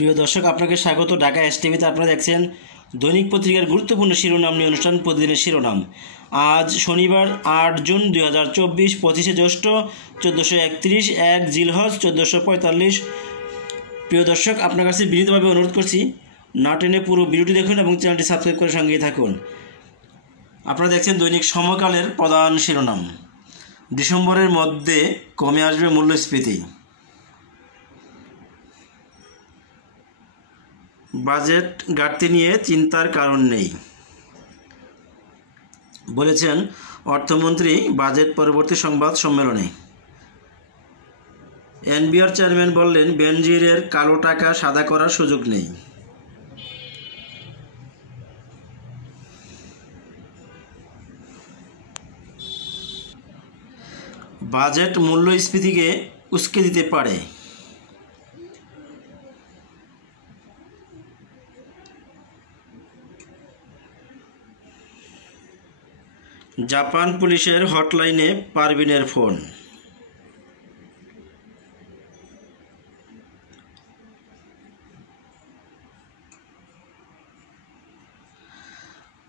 প্রিয় দর্শক, আপনাকে স্বাগত ঢাকা এসটিভিতে। আপনারা দেখছেন দৈনিক পত্রিকার গুরুত্বপূর্ণ শিরোনাম নিয়ে অনুষ্ঠান প্রতিদিনের শিরোনাম। আজ শনিবার 8 জুন 2024, 25শে জ্যৈষ্ঠ 1431, 1 জিলহজ 1445। প্রিয় দর্শক, আপনার কাছে বিনীতভাবে অনুরোধ করছি, না টেনে পুরো ভিডিওটি দেখুন এবং চ্যানেলটি সাবস্ক্রাইব করে সঙ্গেই থাকুন। আপনারা দেখছেন দৈনিক সমকালের প্রধান শিরোনাম। ডিসেম্বরের মধ্যে কমে আসবে মূল্যস্ফীতি। বাজেট ঘাটতি নিয়ে চিন্তার কারণ নেই বলেছেন অর্থমন্ত্রী বাজেট পরবর্তী সংবাদ সম্মেলনে। এনবিআর চেয়ারম্যান বললেন, বেনজিরের কালো টাকা সাদা করার সুযোগ নেই। বাজেট মূল্যস্ফীতিকে উস্কে দিতে পারে। জাপান পুলিশের হটলাইনে পারভিনের ফোন।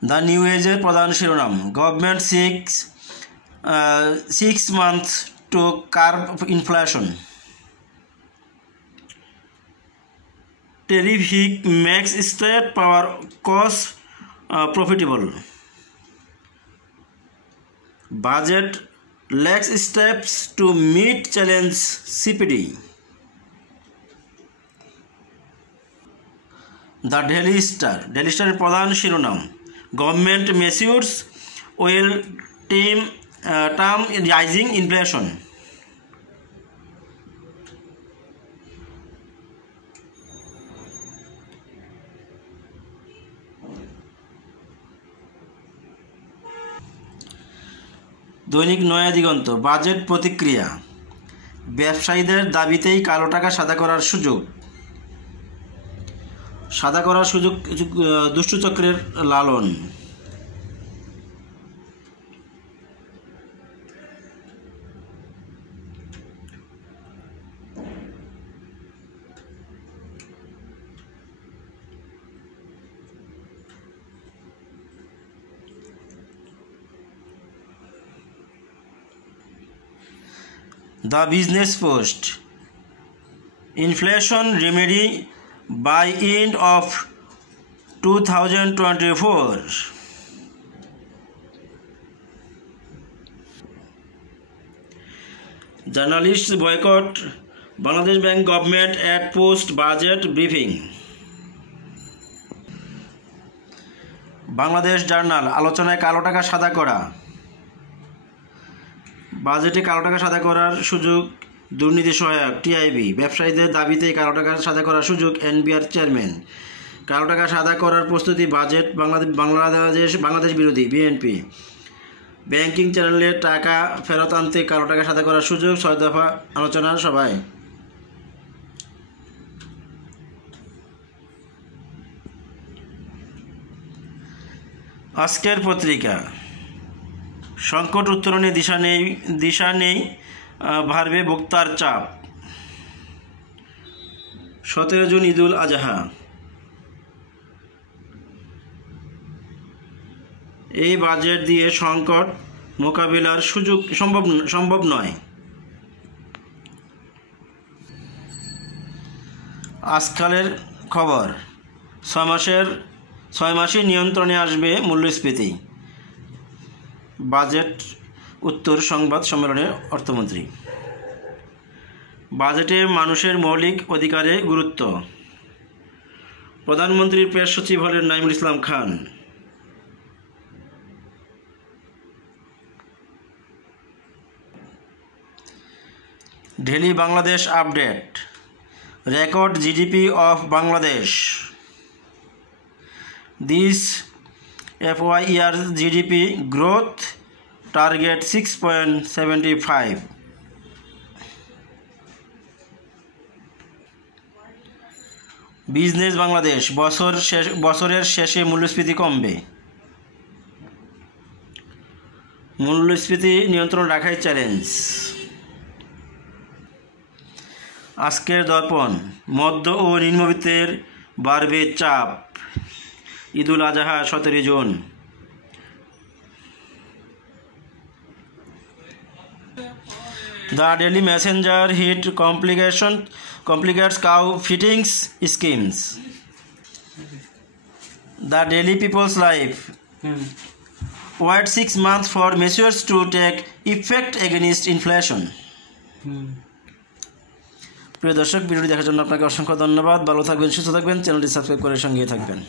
দ্য নিউ এজের প্রধান শিরোনাম, government six months to curb inflation. Terrific makes state power cost profitable. Budget lacks steps to meet challenge CPD. The Daily Star প্রধান শিরোনাম, government measures will term rising inflation. দৈনিক নয়া দিগন্ত, বাজেট প্রতিক্রিয়া। ব্যবসায়ীদের দাবিতেই কালো টাকা সাদা করার সুযোগ। দুষ্টচক্রের লালন। The Business Post, inflation remedy by end of 2024. Journalists boycott Bangladesh Bank government at post budget briefing. Bangladesh জার্নাল, আলোচনায় কালো টাকা সাদা করা। বাজেটে কালো টাকা সাদা করার সুযোগ দুর্নীতি সহায়ক টিআইবি। ব্যবসায়ীদের দাবিতে কালো টাকা সাদা করার সুযোগ এনবিআর চেয়ারম্যান। কালো টাকা সাদা করার প্রস্তুতি বাজেট বাংলাদেশ বিরোধী বিএনপি। ব্যাংকিং চ্যানেলে টাকা ফেরত আনতে কালো টাকা সাদা করার সুযোগ 6 দফা আলোচনার সভায়। আজকের পত্রিকা, সংকট উত্তরণে দিশা নেই বাড়বে ভোক্তার চাপ। 17 জুন ঈদুল আজহা। এই বাজেট দিয়ে সংকট মোকাবিলার সুযোগ সম্ভব নয়। আজকালের খবর, 6 মাসে নিয়ন্ত্রণে আসবে মূল্যস্ফীতি। বাজেট উত্তর সংবাদ সম্মেলনে অর্থমন্ত্রী। বাজেটে মানুষের মৌলিক অধিকারে গুরুত্ব। প্রধানমন্ত্রীর প্রেস সচিব হলেন Naimul Islam Khan. Daily Bangladesh update, record GDP of Bangladesh. This FY year GDP growth target 6.75. Business Bangladesh, বছরের শেষে মূল্যস্ফীতি কমবে। মূল্যস্ফীতি নিয়ন্ত্রণ রাখাই চ্যালেঞ্জ। আজকের দর্পণ, মধ্য ও নিম্নবিত্তের বাড়বে চাপ, Eidul Azha 17 June. The daily messenger heat complicates cow fittings schemes. The Daily People's Life. Wait 6 months for measures to take effect against inflation. প্রিয় দর্শক, ভিডিওটি দেখার জন্য আপনাকে অসংখ্য ধন্যবাদ। ভালো থাকবেন, সুস্থ থাকবেন, চ্যানেলটি সাবস্ক্রাইব করে সঙ্গে থাকবেন।